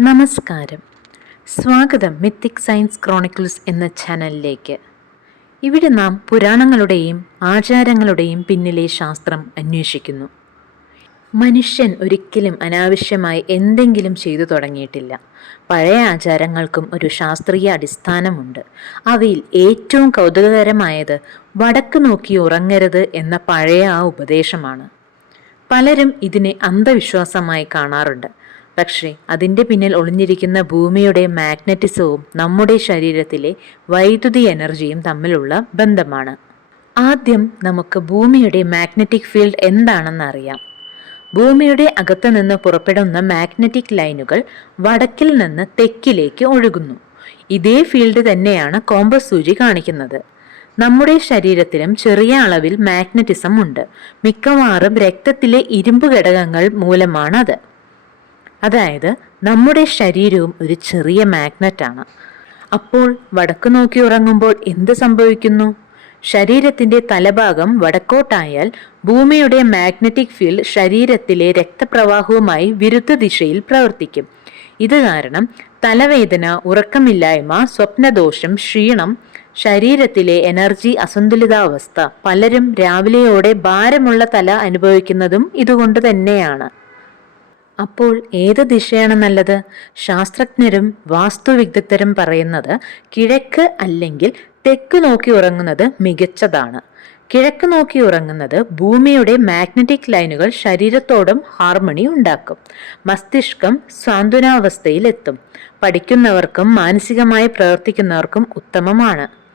നമസ്കാരം. സ്വാഗതം mythic science chronicles എന്ന ചാനലിലേക്ക്. ഇവിടെ നാം പുരാണങ്ങളുടെയും ആചാരങ്ങളുടെയും പിന്നിലെ ശാസ്ത്രം അന്വേഷിക്കുന്നു. മനുഷ്യൻ ഒരിക്കലും അനാവശ്യമായി എന്തെങ്കിലും ചെയ്തു തുടങ്ങിയിട്ടില്ല. പഴയ ആചാരങ്ങൾക്കും ഒരു ശാസ്ത്രീയ അടിസ്ഥാനമുണ്ട്. അവയിൽ ഏറ്റവും കൗതുകകരമായത് വടക്ക് നോക്കി ഉറങ്ങരുത് എന്ന പഴയ ആ ഉപദേശമാണ്. പലരും ഇതിനെ അന്ധവിശ്വാസമായി കാണാറുണ്ട്. പക്ഷേ അതിന്റെ പിന്നിൽ ഒളിഞ്ഞിരിക്കുന്ന ഭൂമിയുടെ മാഗ്നറ്റിസവും നമ്മുടെ ശരീരത്തിലെ വൈദ്യുതി എനർജിയും തമ്മിലുള്ള ബന്ധമാണ്. ആദ്യം നമുക്ക് ഭൂമിയുടെ മാഗ്നറ്റിക് ഫീൽഡ് എന്താണെന്ന് അറിയാം ഭൂമിയുടെ അകത്ത് നിന്ന് പുറപ്പെടുന്ന മാഗ്നറ്റിക് ലൈനുകൾ വടക്കിൽ നിന്ന് തെക്കിലേക്ക് ഒഴുകുന്നു. ഇതേ ഫീൽഡ് തന്നെയാണ് കോമ്പസ് സൂചി കാണിക്കുന്നത്. നമ്മുടെ ശരീരത്തിലും ചെറിയ അളവിൽ മാഗ്നറ്റിസം ഉണ്ട്. മിക്കവാറും രക്തത്തിലെ ഇരുമ്പ് ഘടകങ്ങൾ മൂലമാണത്. അതായത് നമ്മുടെ ശരീരവും ഒരു ചെറിയ മാഗ്നറ്റാണ് അപ്പോൾ വടക്ക് നോക്കി ഉറങ്ങുമ്പോൾ എന്ത് സംഭവിക്കുന്നു? ശരീരത്തിന്റെ തലഭാഗം വടക്കോട്ടായാൽ ഭൂമിയുടെ മാഗ്നറ്റിക് ഫീൽഡ് ശരീരത്തിലെ രക്തപ്രവാഹവുമായി വിരുദ്ധ ദിശയിൽ പ്രവർത്തിക്കും. ഇത് കാരണം തലവേദന ഉറക്കമില്ലായ്മ സ്വപ്നദോഷം ക്ഷീണം ശരീരത്തിലെ എനർജി അസന്തുലിതാവസ്ഥ പലരും രാവിലെയോടെ ഭാരമുള്ള തല അനുഭവിക്കുന്നതും ഇതുകൊണ്ട് തന്നെയാണ്. അപ്പോൾ ഏത് ദിശയാണ് നല്ലത്? ശാസ്ത്രജ്ഞരും വാസ്തുവിദഗ്ധരും പറയുന്നത് കിഴക്ക് അല്ലെങ്കിൽ തെക്ക് നോക്കി ഉറങ്ങുന്നത് മികച്ചതാണ്. കിഴക്ക് നോക്കി ഉറങ്ങുന്നത് ഭൂമിയുടെ മാഗ്നറ്റിക് ലൈനുകൾ ശരീരത്തോടും ഹാർമണി ഉണ്ടാക്കും. മസ്തിഷ്കം സാന്ത്വനാവസ്ഥയിലെത്തും. പഠിക്കുന്നവർക്കും മാനസികമായി പ്രവർത്തിക്കുന്നവർക്കും ഉത്തമമാണ്.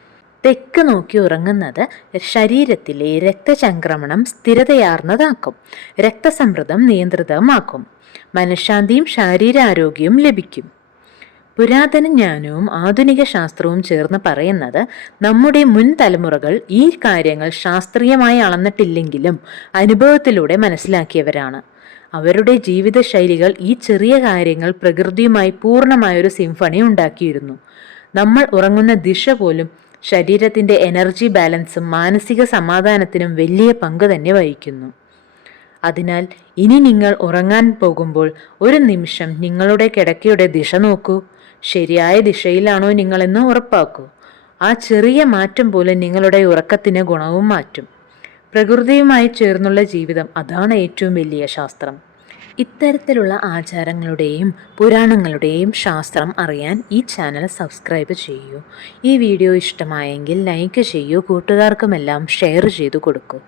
തെക്ക് നോക്കി ഉറങ്ങുന്നത് ശരീരത്തിലെ രക്തചംക്രമണം സ്ഥിരതയാർന്നതാക്കും. രക്തസമ്മർദ്ദം നിയന്ത്രിതമാക്കും. മനഃശാന്തിയും ശാരീരാരോഗ്യവും ലഭിക്കും. പുരാതന ജ്ഞാനവും ആധുനിക ശാസ്ത്രവും ചേർന്ന് പറയുന്നത് നമ്മുടെ മുൻ തലമുറകൾ ഈ കാര്യങ്ങൾ ശാസ്ത്രീയമായി അളന്നിട്ടില്ലെങ്കിലും അനുഭവത്തിലൂടെ മനസ്സിലാക്കിയവരാണ്. അവരുടെ ജീവിതശൈലികൾ ഈ ചെറിയ കാര്യങ്ങൾ പ്രകൃതിയുമായി പൂർണമായൊരു സിംഫണി ഉണ്ടാക്കിയിരുന്നു. നമ്മൾ ഉറങ്ങുന്ന ദിശ പോലും ശരീരത്തിന്റെ എനർജി ബാലൻസും മാനസിക സമാധാനത്തിനും വലിയ പങ്ക് തന്നെ വഹിക്കുന്നു. അതിനാൽ ഇനി നിങ്ങൾ ഉറങ്ങാൻ പോകുമ്പോൾ ഒരു നിമിഷം നിങ്ങളുടെ കിടക്കയുടെ ദിശ നോക്കൂ. ശരിയായ ദിശയിലാണോ നിങ്ങളെന്ന് ഉറപ്പാക്കൂ. ആ ചെറിയ മാറ്റം പോലും നിങ്ങളുടെ ഉറക്കത്തിന് ഗുണവും മാറ്റും. പ്രകൃതിയുമായി ചേർന്നുള്ള ജീവിതം അതാണ് ഏറ്റവും വലിയ ശാസ്ത്രം. ഇത്തരത്തിലുള്ള ആചാരങ്ങളുടെയും പുരാണങ്ങളുടെയും ശാസ്ത്രം അറിയാൻ ഈ ചാനൽ സബ്സ്ക്രൈബ് ചെയ്യൂ. ഈ വീഡിയോ ഇഷ്ടമായെങ്കിൽ ലൈക്ക് ചെയ്യൂ. കൂട്ടുകാർക്കുമെല്ലാം ഷെയർ ചെയ്തു കൊടുക്കൂ.